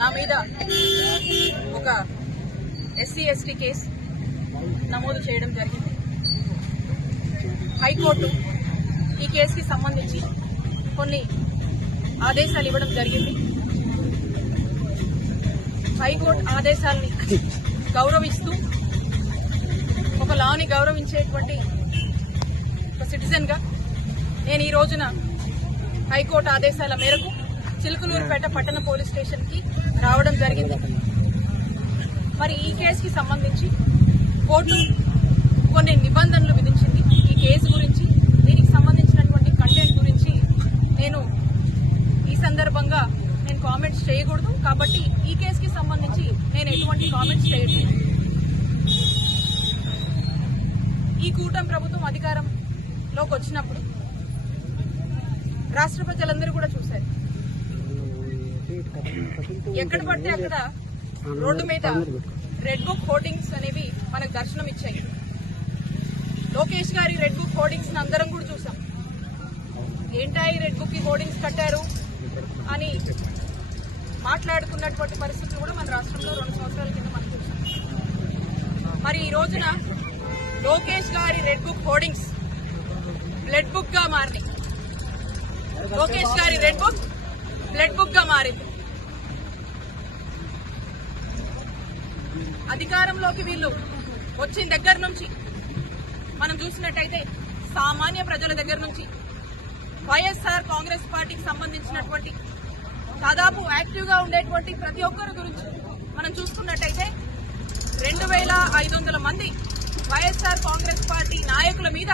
నా మీద ఒక ఎస్సీ ఎస్టీ కేసు నమోదు చేయడం జరిగింది. హైకోర్టు ఈ కేసుకి సంబంధించి కొన్ని ఆదేశాలు ఇవ్వడం జరిగింది. హైకోర్టు ఆదేశాలని గౌరవిస్తూ ఒక లాని గౌరవించేటువంటి ఒక సిటిజన్గా నేను ఈ రోజున హైకోర్టు ఆదేశాల మేరకు చిలుకలూరుపేట పట్టణ పోలీస్ స్టేషన్కి రావడం జరిగింది. మరి ఈ కేసుకి సంబంధించి కోర్టు కొన్ని నిబంధనలు విధించింది. ఈ కేసు గురించి, దీనికి సంబంధించినటువంటి కంటెంట్ గురించి నేను ఈ సందర్భంగా కామెంట్స్ చేయకూడదు. కాబట్టి ఈ కేసుకి సంబంధించి నేను ఎటువంటి కామెంట్స్ చేయట్లేదు. ఈ కూటమి ప్రభుత్వం అధికారంలోకి వచ్చినప్పుడు రాష్ట్ర ప్రజలందరూ కూడా చూశారు. ఎక్కడ పడితే అక్కడ రోడ్డు మీద రెడ్ బుక్ హోర్డింగ్స్ అనేవి మనకు దర్శనం ఇచ్చాయి. లోకేష్ గారి రెడ్ బుక్ హోర్డింగ్స్ అందరం కూడా చూసాం. ఏంటా ఈ రెడ్ బుక్ కి హోర్డింగ్స్ కట్టారు అని మాట్లాడుకున్నటువంటి పరిస్థితులు కూడా మన రాష్ట్రంలో 2 సంవత్సరాల కింద మనం చూసాం. మరి ఈ రోజున లోకేష్ గారి red book hoardings blood book గా మారింది. లోకేష్ గారి రెడ్ బుక్ బ్లడ్ బుక్ గా మారింది. అధికారంలోకి వీళ్ళు వచ్చిన దగ్గర నుంచి మనం చూసినట్టయితే సామాన్య ప్రజల దగ్గర నుంచి వైఎస్ఆర్ కాంగ్రెస్ పార్టీకి సంబంధించినటువంటి దాదాపు యాక్టివ్ గా ఉండేటువంటి ప్రతి ఒక్కరి గురించి మనం చూసుకున్నట్టయితే 2500 మంది వైఎస్ఆర్ కాంగ్రెస్ పార్టీ నాయకుల మీద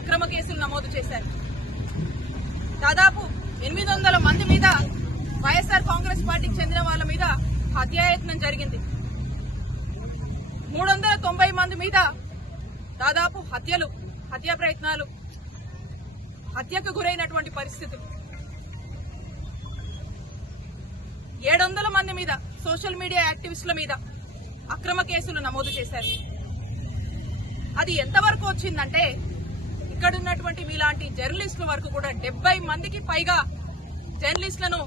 అక్రమ కేసులు నమోదు చేశారు. దాదాపు 800 మంది మీద వైఎస్ఆర్ కాంగ్రెస్ పార్టీకి చెందిన వాళ్ళ మీద హత్యాయత్నం జరిగింది. 390 మంది మీద దాదాపు హత్యా ప్రయత్నాలు, హత్యకు గురైనటువంటి పరిస్థితులు. 700 మంది మీద సోషల్ మీడియా యాక్టివిస్టుల మీద అక్రమ కేసులు నమోదు చేశారు. అది ఎంతవరకు వచ్చిందంటే ఇక్కడ ఉన్నటువంటి మీలాంటి జర్నలిస్టుల వరకు కూడా 70 మందికి పైగా జర్నలిస్టులను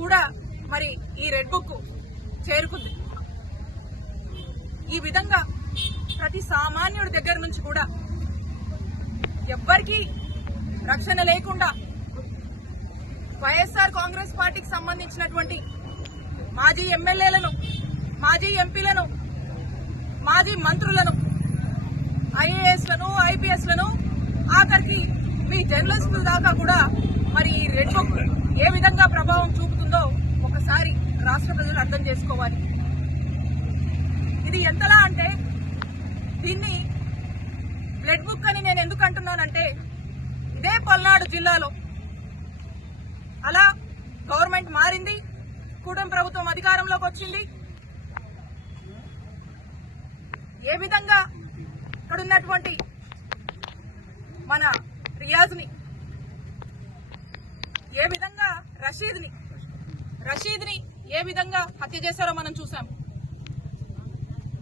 కూడా మరి ఈ రెడ్ బుక్ చేరుకుంది. ఈ విధంగా ప్రతి సామాన్యుడి దగ్గర నుంచి కూడా ఎవ్వరికీ రక్షణ లేకుండా వైఎస్ఆర్ కాంగ్రెస్ పార్టీకి సంబంధించినటువంటి మాజీ ఎమ్మెల్యేలను, మాజీ ఎంపీలను, మాజీ మంత్రులను, ఐఏఎస్లను, ఐపీఎస్లను, ఆఖరికి మీ జర్నలిస్టుల దాకా కూడా మరి ఈ రెడ్ బుక్ ఏ విధంగా ప్రభావం చూపుతుందో ఒకసారి రాష్ట్ర ప్రజలు అర్థం చేసుకోవాలి. ఇది ఎంతలా అంటే దీన్ని బ్లడ్ బుక్ అని నేను ఎందుకు అంటున్నానంటే ఇదే పల్నాడు జిల్లాలో అలా గవర్నమెంట్ మారింది, కూటమి ప్రభుత్వం అధికారంలోకి వచ్చింది. ఏ విధంగా ఇక్కడ ఉన్నటువంటి మన రియాజ్ని, ఏ విధంగా రషీద్ని ఏ విధంగా హత్య చేశారో మనం చూసాం.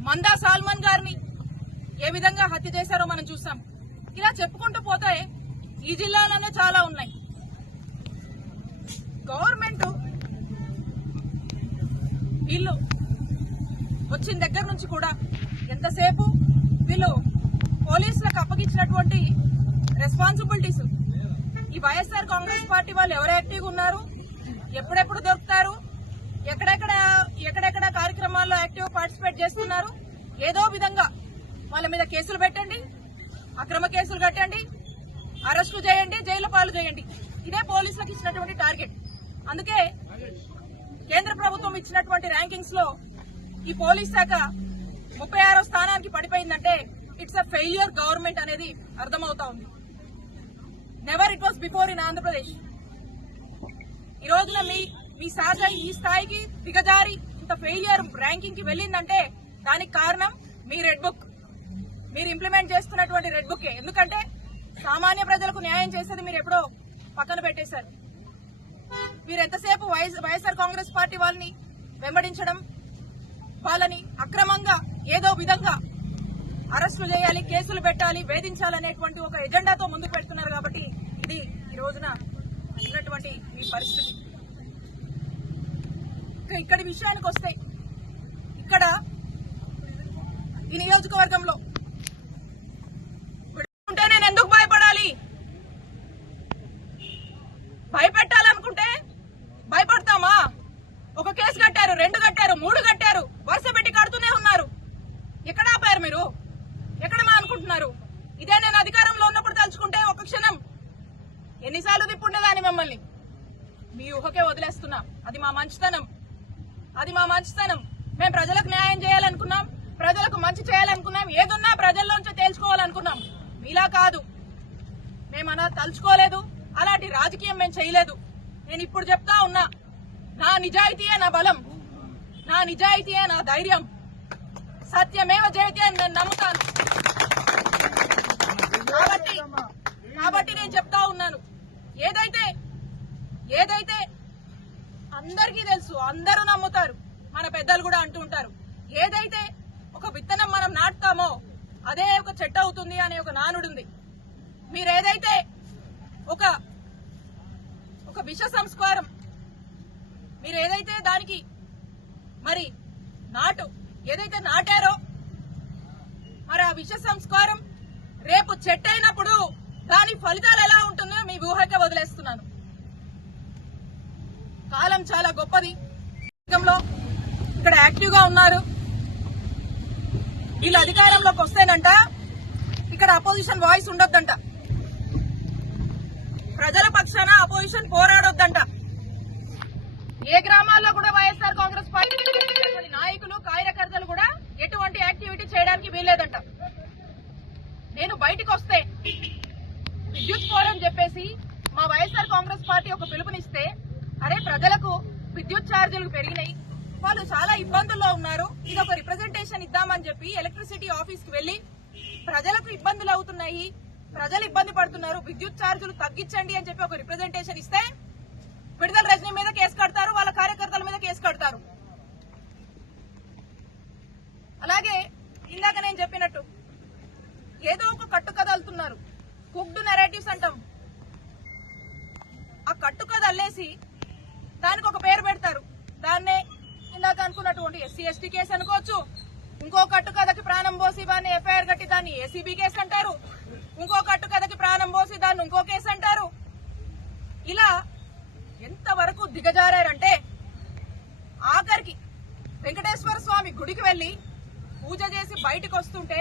మందా సాల్మన్ గారిని ఏ విధంగా హత్య చేశారో మనం చూసాం. ఇలా చెప్పుకుంటూ పోతే ఈ జిల్లాలోనే చాలా ఉన్నాయి. గవర్నమెంట్ వీళ్ళు వచ్చిన దగ్గర నుంచి కూడా ఎంతసేపు వీళ్ళు పోలీసులకు అప్పగించినటువంటి రెస్పాన్సిబిలిటీస్, ఈ వైఎస్ఆర్ కాంగ్రెస్ పార్టీ వాళ్ళు ఎవరు యాక్టివ్గా ఉన్నారు, ఎప్పుడెప్పుడు దొరుకుతారు, ఎక్కడెక్కడ కార్యక్రమాల్లో యాక్టివ్ పార్టిసిపేట్ చేస్తున్నారు, ఏదో విధంగా వాళ్ళ మీద కేసులు పెట్టండి, అక్రమ కేసులు కట్టండి, అరెస్టులు చేయండి, జైలు పాలు చేయండి. ఇదే పోలీసులకు ఇచ్చినటువంటి టార్గెట్. అందుకే కేంద్ర ప్రభుత్వం ఇచ్చినటువంటి ర్యాంకింగ్స్ లో ఈ పోలీస్ శాఖ 36వ స్థానానికి పడిపోయిందంటే ఇట్స్ అ ఫెయిల్యూర్ గవర్నమెంట్ అనేది అర్థమవుతా ఉంది. Never it was before in Andhra Pradesh. ఈ రోజున మీ శాఖ ఈ స్థాయికి దిగజారి ఇంత ఫెయిల్యూర్ ర్యాంకింగ్ కి వెళ్ళిందంటే దానికి కారణం మీ రెడ్ బుక్, మీరు ఇంప్లిమెంట్ చేస్తున్నటువంటి రెడ్ బుక్. ఎందుకంటే సామాన్య ప్రజలకు న్యాయం చేసేది మీరు ఎప్పుడో పక్కన పెట్టేశారు. మీరు ఎంతసేపు వైఎస్ఆర్ కాంగ్రెస్ పార్టీ వాళ్ళని వెంబడించడం, వాళ్ళని అక్రమంగా ఏదో విధంగా అరెస్టులు చేయాలి, కేసులు పెట్టాలి, వేధించాలనేటువంటి ఒక ఎజెండాతో ముందుకు పెడుతున్నారు. కాబట్టి ఇది ఈ రోజున ఉన్నటువంటి ఈ పరిస్థితి. ఇక్కడి విషయానికి వస్తే ఇక్కడ ఈ నియోజకవర్గంలో ఉంటే నేను ఎందుకు భయపడాలి? భయపెట్టాలనుకుంటే భయపడతామా? ఒక కేసు కట్టారు, 2 కట్టారు, 3 కట్టారు, వరుస పెట్టి కడుతూనే ఉన్నారు. ఎక్కడ ఆపారు మీరు? ఎక్కడ మా అనుకుంటున్నారు? ఇదే నేను అధికారంలో ఉన్నప్పుడు తలుచుకుంటే ఒక క్షణం ఎన్నిసార్లు తిప్పుండేదాన్ని మిమ్మల్ని. మీ ఊహకే వదిలేస్తున్నా. అది మా మంచితనం, అది మా మంచితనం. మేము ప్రజలకు న్యాయం చేయాలనుకున్నాం, ప్రజలకు మంచి చేయాలనుకున్నాం, ఏదున్నా ప్రజల్లోంచి తేల్చుకోవాలనుకున్నాం. మీలా కాదు, మేము అలా తలుచుకోలేదు, అలాంటి రాజకీయం మేము చేయలేదు. నేను ఇప్పుడు చెప్తా ఉన్నా, నా నిజాయితీయే నా బలం, నా నిజాయితీయే నా ధైర్యం, సత్యమేవ జయతే అని నేను నమ్ముతాను. కాబట్టి నేను చెప్తా ఉన్నాను, ఏదైతే అందరికీ తెలుసు, అందరూ నమ్ముతారు, మన పెద్దలు కూడా అంటూ ఉంటారు, ఏదైతే ఒక విత్తనం మనం నాటుతామో అదే ఒక చెట్టు అవుతుంది అనే ఒక నానుడుంది. మీరేదైతే ఒక విష సంస్కారం, మీరేదైతే దానికి మరి ఏదైతే నాటారో మరి ఆ విష సంస్కారం రేపు చెట్టు అయినప్పుడు దాని ఫలితాలు ఎలా ఉంటుందో మీ ఊహకే వదిలేస్తున్నాను. కాలం చాలా గొప్పది. ఇక్కడ యాక్టివ్ గా ఉన్నారు. వీళ్ళు అధికారంలోకి వస్తేనంట ఇక్కడ అపోజిషన్ వాయిస్ ఉండొద్దంట, ప్రజల పక్షాన అపోజిషన్ పోరాడొద్దంట. ఏ గ్రామాల్లో కూడా వైఎస్ఆర్ కాంగ్రెస్ పార్టీ నాయకులు కార్యకర్తలు కూడా ఎటువంటి యాక్టివిటీ చేయడానికి వీల్లేదంట. నేను బయటకు వస్తే విద్యుత్ ఫోరం చెప్పేసి మా వైఎస్ఆర్ కాంగ్రెస్ పార్టీ ఒక పిలుపునిస్తే, అరే ప్రజలకు విద్యుత్ ఛార్జీలు పెరిగినాయి, వాళ్ళు చాలా ఇబ్బందుల్లో ఉన్నారు, ఇది ఒక రిప్రజెంటేషన్ ఇద్దామని చెప్పి ఎలక్ట్రిసిటీ ఆఫీస్ కి వెళ్లి ప్రజలకు ఇబ్బందులు అవుతున్నాయి, ప్రజలు ఇబ్బంది పడుతున్నారు, విద్యుత్ ఛార్జీలు తగ్గించండి అని చెప్పి ఒక రిప్రజెంటేషన్ ఇస్తే విడుదల రజనీ మీద కేసు కడతారు, వాళ్ళ కార్యకర్తల మీద కేసు కడతారు. అలాగే ఇందాక నేను చెప్పినట్టు ఏదో ఒక కట్టుకథ అల్లుతున్నారు, కుక్డ్ నెరేటివ్స్ అంటాం. ఆ కట్టుకథ అల్లేసి దానికి ఒక పేరు పెడతారు. దాన్నే ఇందాక అనుకున్నటువంటి ఎస్సీ ఎస్టీ కేసు అనుకోవచ్చు, ఇంకో కట్టుకథకి ప్రాణం పోసి దాన్ని ఎఫ్ఐఆర్ కట్టి దాన్ని ఏసీబీ కేసు అంటారు, ఇంకో కట్టుకథకి ప్రాణం పోసి దాన్ని ఇంకో కేసు అంటారు. ఇలా ఎంతవరకు దిగజారంటే ఆఖరికి వెంకటేశ్వర స్వామి గుడికి వెళ్లి పూజ చేసి బయటకు వస్తుంటే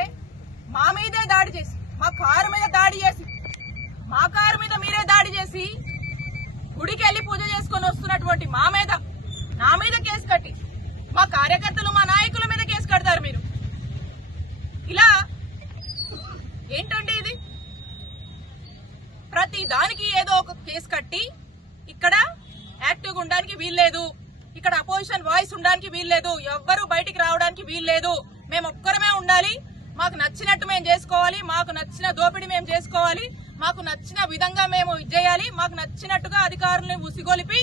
మా మీదే దాడి చేసి, మా కారు మీద దాడి చేసి, మా కారు మీద మీరే దాడి చేసి గుడికి వెళ్లి పూజ చేసుకుని వస్తున్నటువంటి మా మీద, నా మీద కేసు కట్టి మా కార్యకర్తలు మా నాయకుల మీద కేసు కడతారు మీరు. ఇలా ఏంటంటే ఇది ప్రతి దానికి ఏదో ఒక కేసు కట్టి ఇక్కడ యాక్టివ్గా ఉండడానికి వీల్లేదు, ఇక్కడ అపోజిషన్ వాయిస్ ఉండడానికి వీల్లేదు, ఎవ్వరూ బయటికి రావడానికి వీల్లేదు, మేము ఒక్కరమే ఉండాలి, మాకు నచ్చినట్టు మేము చేసుకోవాలి, మాకు నచ్చిన దోపిడీ మేము చేసుకోవాలి, మాకు నచ్చిన విధంగా మేము చేయాలి, మాకు నచ్చినట్టుగా అధికారులను ఉసిగొలిపి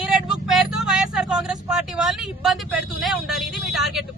ఈ రెడ్ బుక్ పేరుతో వైఎస్ఆర్ కాంగ్రెస్ పార్టీ వాళ్ళని ఇబ్బంది పెడుతూనే ఉండాలి. ఇది మీ టార్గెట్.